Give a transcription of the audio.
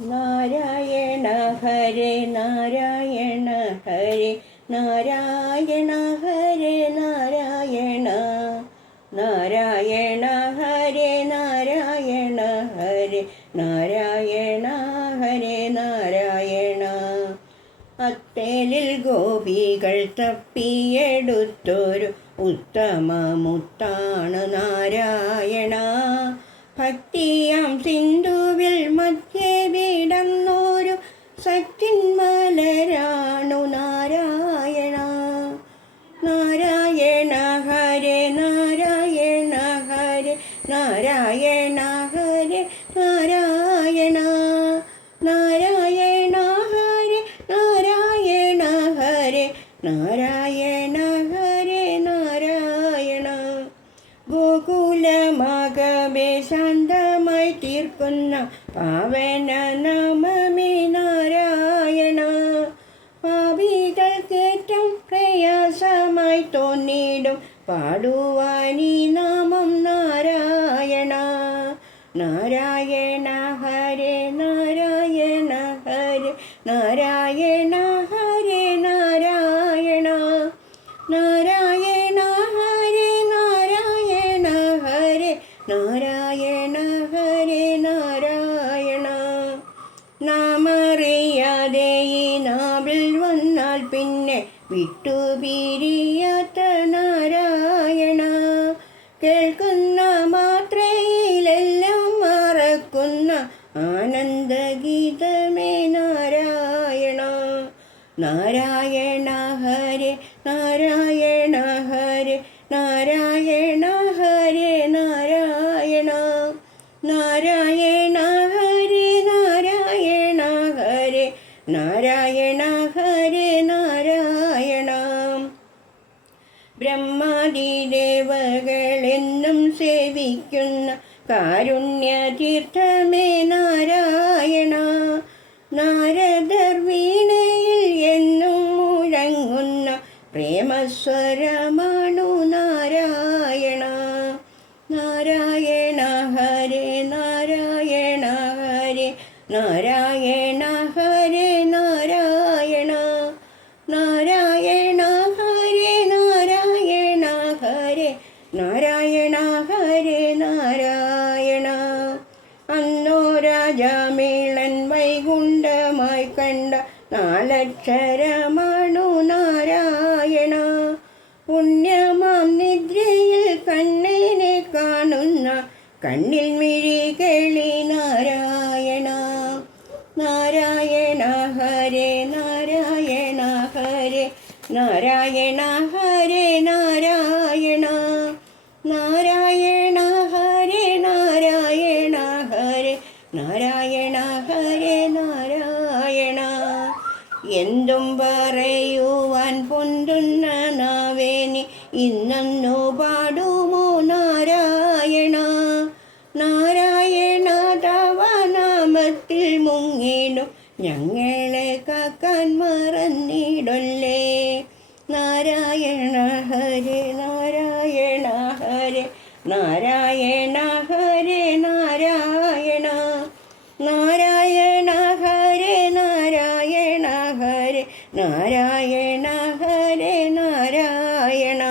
നാരായണ ഹരേ നാരായണ ഹരേ നാരായണ ഹരേ നാരായണ നാരായണ ഹരേ നാരായണ ഹരേ നാരായണ ഹരേ നാരായണ. അത്തേലിൽ ഗോപികൾ തപ്പിയെടുത്തൊരു ഉത്തമ മുത്താണ് നാരായണ. ഭക്തിയാം സിന്ധുവിൽ സത്യന്മലരാണു നാരായണ. നാരായണ ഹരേ നാരായണ ഹരേ നാരായണ ഹരേ നാരായണ. നാരായണ ഹരേ നാരായണ ഹരേ നാരായണ ഹരേ നാരായണ. ഗോകുലമാകവേ ശാന്തമായി തീർക്കുന്ന പാവന നമമേ പാടുവാനീ നാമം നാരായണ. നാരായണ ഹരേ നാരായണ ഹരേ നാരായണ ഹരേ നാരായണ. നാരായണ ഹരേ നാരായണ ഹരേ നാരായണ ഹരേ നാരായണ. നാമറിയാതെ ഈ നാവിൽ വന്നാൽ പിന്നെ വിട്ടുപിരിയാത്ത കേൾക്കുന്ന മാത്രയിലെല്ലാം മറക്കുന്ന ആനന്ദഗീതമേ നാരായണ. നാരായണ ഹരേ നാരായണ ഹരേ നാരായണ ഹരേ നാരായണ. നാരായണ സേവിക്കുന്ന കാരുണ്യതീർത്ഥമേ നാരായണ. നാരദർ വീണയിൽ എന്നും മുഴങ്ങുന്ന പ്രേമസ്വരമാണു നാരായണ. നാരായണ നാലക്ഷരമാണു നാരായണ. പുണ്യമാം നിദ്രയിൽ കണ്ണിനെ കാണുന്ന കണ്ണിൽ മിഴികളി നാരായണ. നാരായണ ഹരേ നാരായണ ഹരേ നാരായണ ഹരേ നാരായണ. എന്തും പറയുവാൻ പൊന്തുന്ന നാവേനി ഇന്നു പാടുമോ നാരായണ. നാരായണ തവ നാമത്തിൽ മുങ്ങിടും. ഞങ്ങളെ കാക്കാൻ മറന്നിടല്ലേ. നാരായണ ഹരേ നാരായണ